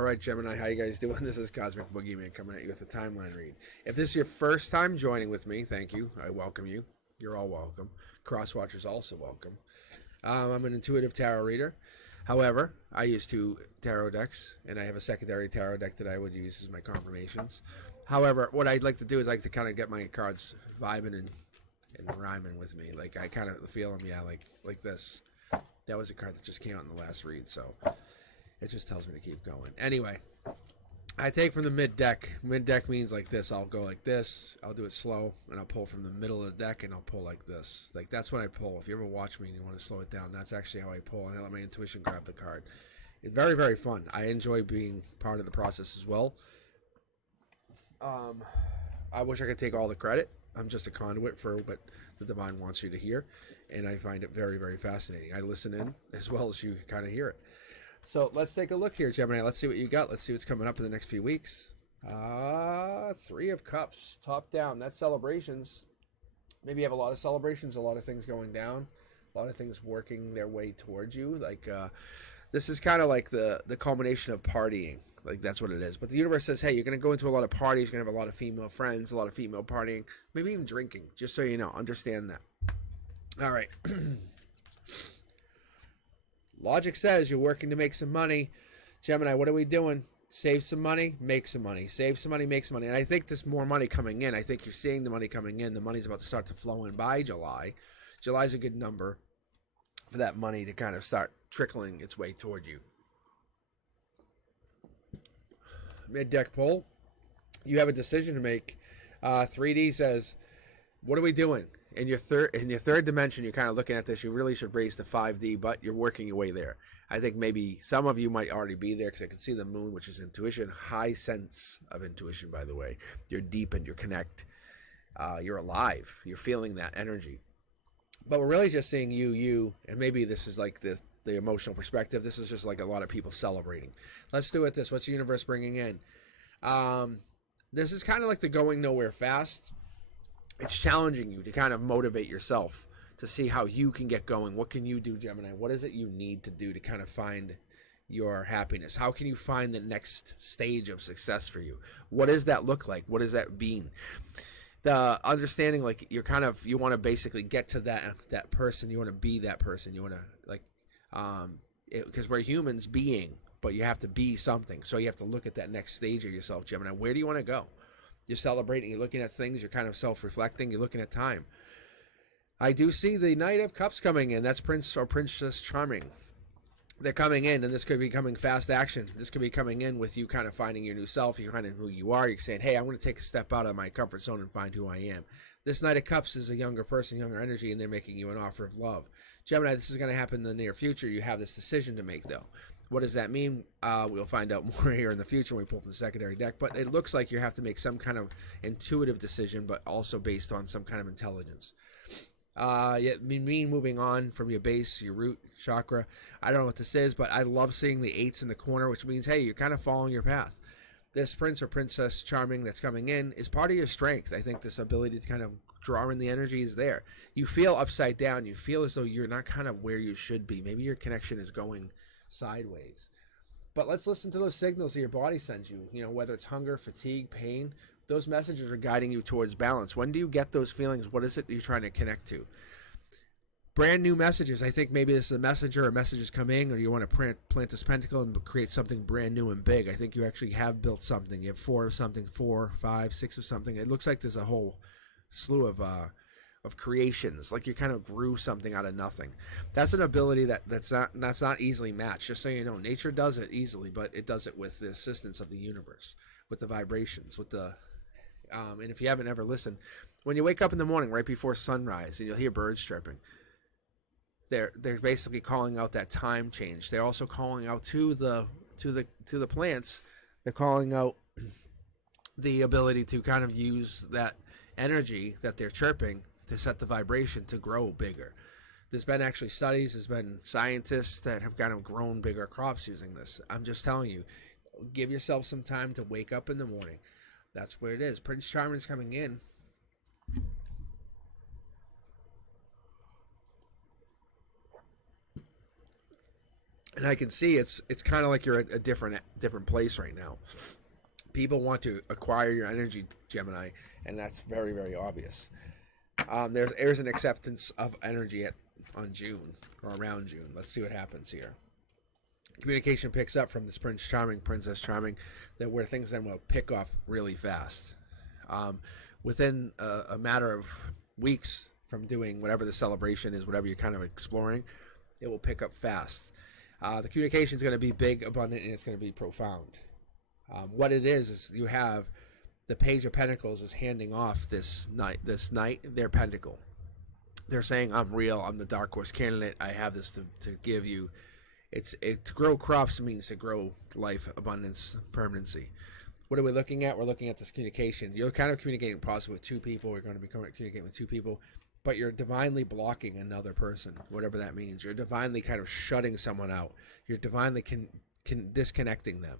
All right, Gemini, how you guys doing? This is Cosmic Boogeyman coming at you with a timeline read. If this is your first time joining with me, thank you. I welcome you. You're all welcome. Crosswatchers also welcome. I'm an intuitive tarot reader. However, I use 2 tarot decks, and I have a secondary tarot deck that I would use as my confirmations. However, what I'd like to do is like to kind of get my cards vibing and rhyming with me. Like I kind of feel them, yeah, like this. That was a card that just came out in the last read, so it just tells me to keep going. Anyway, I take from the mid deck. Mid deck means like this. I'll go like this. I'll do it slow, and I'll pull from the middle of the deck, and I'll pull like this. Like that's when I pull. If you ever watch me and you want to slow it down, that's actually how I pull, and I let my intuition grab the card. It's very, very fun. I enjoy being part of the process as well. I wish I could take all the credit. I'm just a conduit for what the divine wants you to hear, and I find it very, very fascinating. I listen in as well as you kind of hear it. So let's take a look here, Gemini. Let's see what you got. Let's see what's coming up in the next few weeks. 3 of Cups, top down. That's celebrations. Maybe you have a lot of celebrations, a lot of things going down, a lot of things working their way towards you. Like this is kind of like the culmination of partying. Like that's what it is. But the universe says, hey, you're going to go into a lot of parties. You're going to have a lot of female friends, a lot of female partying, maybe even drinking, just so you know. Understand that. All right. Logic says you're working to make some money. Gemini, what are we doing? Save some money, make some money. Save some money, make some money. And I think there's more money coming in. I think you're seeing the money coming in. The money's about to start to flow in by July. July's a good number for that money to kind of start trickling its way toward you. Mid-deck pull. You have a decision to make. 3D says, what are we doing? In your third dimension, you're kind of looking at this. You really should raise to 5D, but you're working your way there. I think maybe some of you might already be there because I can see the moon, which is intuition. High sense of intuition, by the way. You're deep and you connect. You're alive. You're feeling that energy. But we're really just seeing you, and maybe this is like the emotional perspective. This is just like a lot of people celebrating. Let's do it this. What's the universe bringing in? This is kind of like the going nowhere fast. It's challenging you to kind of motivate yourself to see how you can get going. What can you do, Gemini? What is it you need to do to kind of find your happiness? How can you find the next stage of success for you? What does that look like? What does that mean? The understanding, like you want to basically get to that person. You want to be that person. You want to because we're humans being, but you have to be something. So you have to look at that next stage of yourself, Gemini. Where do you want to go? You're celebrating, you're looking at things, you're kind of self-reflecting, you're looking at time. I do see the Knight of Cups coming in. That's Prince or Princess Charming. They're coming in, and this could be coming fast action. This could be coming in with you kind of finding your new self. You're finding who you are. You're saying, hey, I'm going to take a step out of my comfort zone and find who I am. This Knight of Cups is a younger person, younger energy, and they're making you an offer of love. Gemini, this is going to happen in the near future. You have this decision to make, though. What does that mean? We'll find out more here in the future when we pull from the secondary deck. But it looks like you have to make some kind of intuitive decision, but also based on some kind of intelligence. Moving on from your base, your root chakra. I don't know what this is, but I love seeing the 8s in the corner, which means, hey, you're kind of following your path. This Prince or Princess Charming that's coming in is part of your strength. I think this ability to kind of draw in the energy is there. You feel upside down. You feel as though you're not kind of where you should be. Maybe your connection is going sideways. But let's listen to those signals that your body sends you. You know, whether it's hunger, fatigue, pain, those messages are guiding you towards balance. When do you get those feelings? What is it that you're trying to connect to? Brand new messages. I think maybe this is a messenger or message is coming, or you want to plant this pentacle and create something brand new and big. I think you actually have built something. You have 4 of something, 4, 5, 6 of something. It looks like there's a whole slew of creations, like you kind of grew something out of nothing. That's an ability that's not easily matched. Just so you know, nature does it easily, but it does it with the assistance of the universe, with the vibrations, with the and if you haven't ever listened, when you wake up in the morning right before sunrise and you'll hear birds chirping, they're basically calling out that time change. They're also calling out to the plants. They're calling out the ability to kind of use that energy that they're chirping to set the vibration to grow bigger. There's been actually studies, there's been scientists that have kind of grown bigger crops using this. I'm just telling you, give yourself some time to wake up in the morning. That's where it is. Prince Charming's coming in. And I can see it's kind of like you're at a different place right now. People want to acquire your energy, Gemini, and that's very, very obvious. There's an acceptance of energy on June or around June. Let's see what happens here. Communication picks up from this Prince Charming, Princess Charming, that where things then will pick off really fast. Within a matter of weeks from doing whatever the celebration is, whatever you're kind of exploring, it will pick up fast. The communication is going to be big, abundant, and it's going to be profound. What it is you have the Page of Pentacles is handing off this knight their pentacle. They're saying, I'm real, I'm the Dark Horse candidate, I have this to give you. To grow crops means to grow life, abundance, permanency. What are we looking at? We're looking at this communication. You're kind of communicating positive with two people. We're going to be communicating with two people, but you're divinely blocking another person, whatever that means. You're divinely kind of shutting someone out. You're divinely disconnecting them.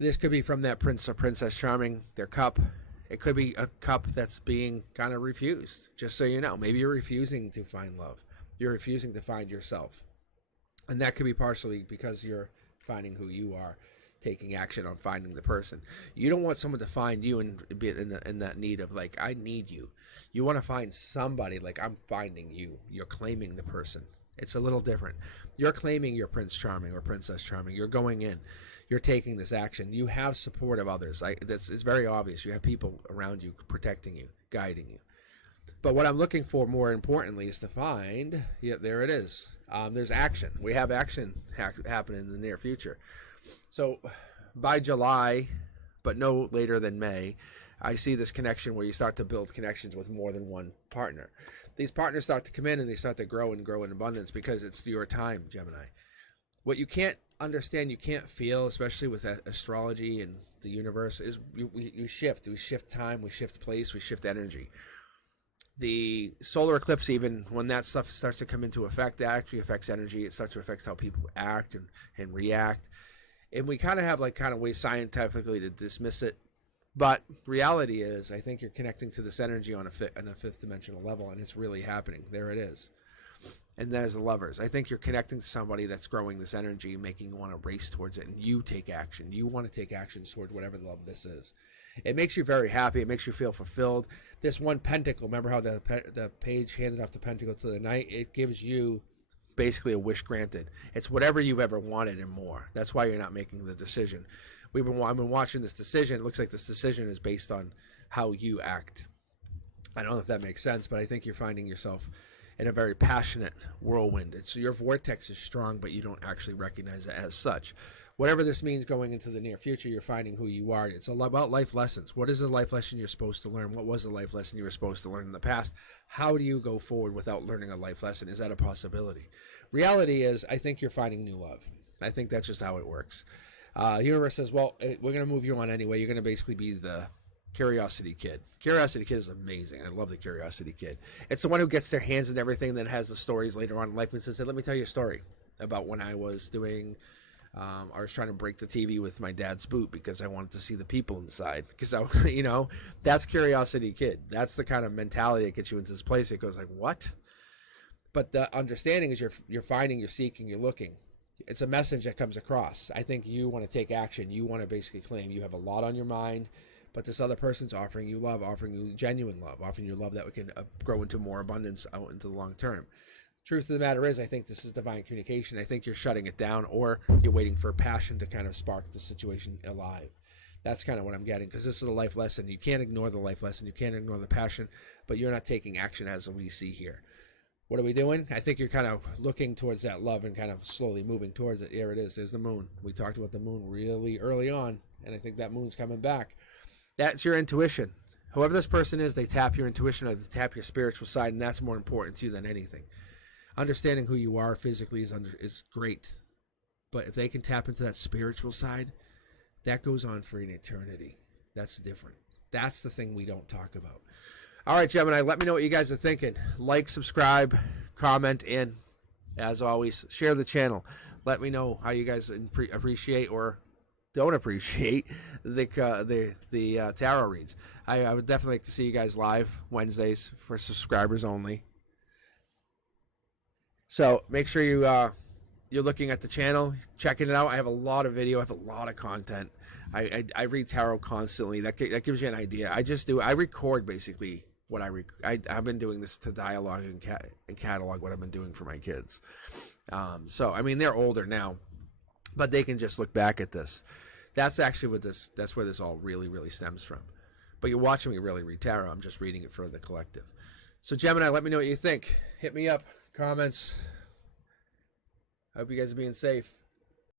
This could be from that Prince or Princess Charming, their cup. It could be a cup that's being kind of refused, just so you know. Maybe you're refusing to find love. You're refusing to find yourself. And that could be partially because you're finding who you are, taking action on finding the person. You don't want someone to find you and be in that need of like, I need you. You want to find somebody like, I'm finding you. You're claiming the person. It's a little different. You're claiming your Prince Charming or Princess Charming. You're going in. You're taking this action. You have support of others. It's very obvious. You have people around you protecting you, guiding you. But what I'm looking for more importantly is to find, yeah, there it is. There's action. We have action happening in the near future. So by July, but no later than May, I see this connection where you start to build connections with more than one partner. These partners start to come in and they start to grow in abundance because it's your time, Gemini. What you can't understand, you can't feel, especially with astrology and the universe, is you shift. We shift time, we shift place, we shift energy. The solar eclipse, even when that stuff starts to come into effect, that actually affects energy. It starts to affect how people act and react. And we kind of have ways scientifically to dismiss it. But reality is, I think you're connecting to this energy on a fifth dimensional level, and it's really happening. There it is. And there's the lovers. I think you're connecting to somebody that's growing this energy, making you want to race towards it, and you take action. You want to take action toward whatever the love this is. It makes you very happy. It makes you feel fulfilled. This one pentacle, remember how the page handed off the pentacle to the knight? It gives you basically a wish granted. It's whatever you've ever wanted and more. That's why you're not making the decision. I've been watching this decision. It looks like this decision is based on how you act. I don't know if that makes sense, but I think you're finding yourself in a very passionate whirlwind. So your vortex is strong, but you don't actually recognize it as such. Whatever this means going into the near future, you're finding who you are. It's about life lessons. What is the life lesson you're supposed to learn? What was the life lesson you were supposed to learn in the past? How do you go forward without learning a life lesson? Is that a possibility? Reality is, I think you're finding new love. I think that's just how it works. Universe says, well, we're going to move you on anyway. You're going to basically be the Curiosity Kid. Curiosity Kid is amazing. I love the Curiosity Kid. It's the one who gets their hands in everything, then has the stories later on in life and says, hey, let me tell you a story about when I was doing... I was trying to break the TV with my dad's boot because I wanted to see the people inside. Because that's Curiosity Kid. That's the kind of mentality that gets you into this place. It goes like, what? But the understanding is you're finding, you're seeking, you're looking. It's a message that comes across. I think you want to take action. You want to basically claim you have a lot on your mind, but this other person's offering you love, offering you genuine love, offering you love that we can grow into more abundance out into the long term. Truth of the matter is, I think this is divine communication. I think you're shutting it down, or you're waiting for passion to kind of spark the situation alive. That's kind of what I'm getting, because this is a life lesson. You can't ignore the life lesson. You can't ignore the passion, but you're not taking action as we see here. What are we doing? I think you're kind of looking towards that love and kind of slowly moving towards it. There it is. There's the moon. We talked about the moon really early on, and I think that moon's coming back. That's your intuition. Whoever this person is, they tap your intuition or they tap your spiritual side, and that's more important to you than anything. Understanding who you are physically is great, but if they can tap into that spiritual side, that goes on for an eternity. That's different. That's the thing we don't talk about. All right, Gemini, let me know what you guys are thinking. Like, subscribe, comment, and as always, share the channel. Let me know how you guys appreciate or don't appreciate the tarot reads. I would definitely like to see you guys live Wednesdays for subscribers only. So make sure you you're looking at the channel, checking it out. I have a lot of video. I have a lot of content. I read tarot constantly. That gives you an idea. I record basically what I've been doing this to dialogue and catalog what I've been doing for my kids. So, I mean, they're older now, but they can just look back at this. That's actually that's where this all really, really stems from. But you're watching me really read tarot. I'm just reading it for the collective. So, Gemini, let me know what you think. Hit me up. Comments. I hope you guys are being safe.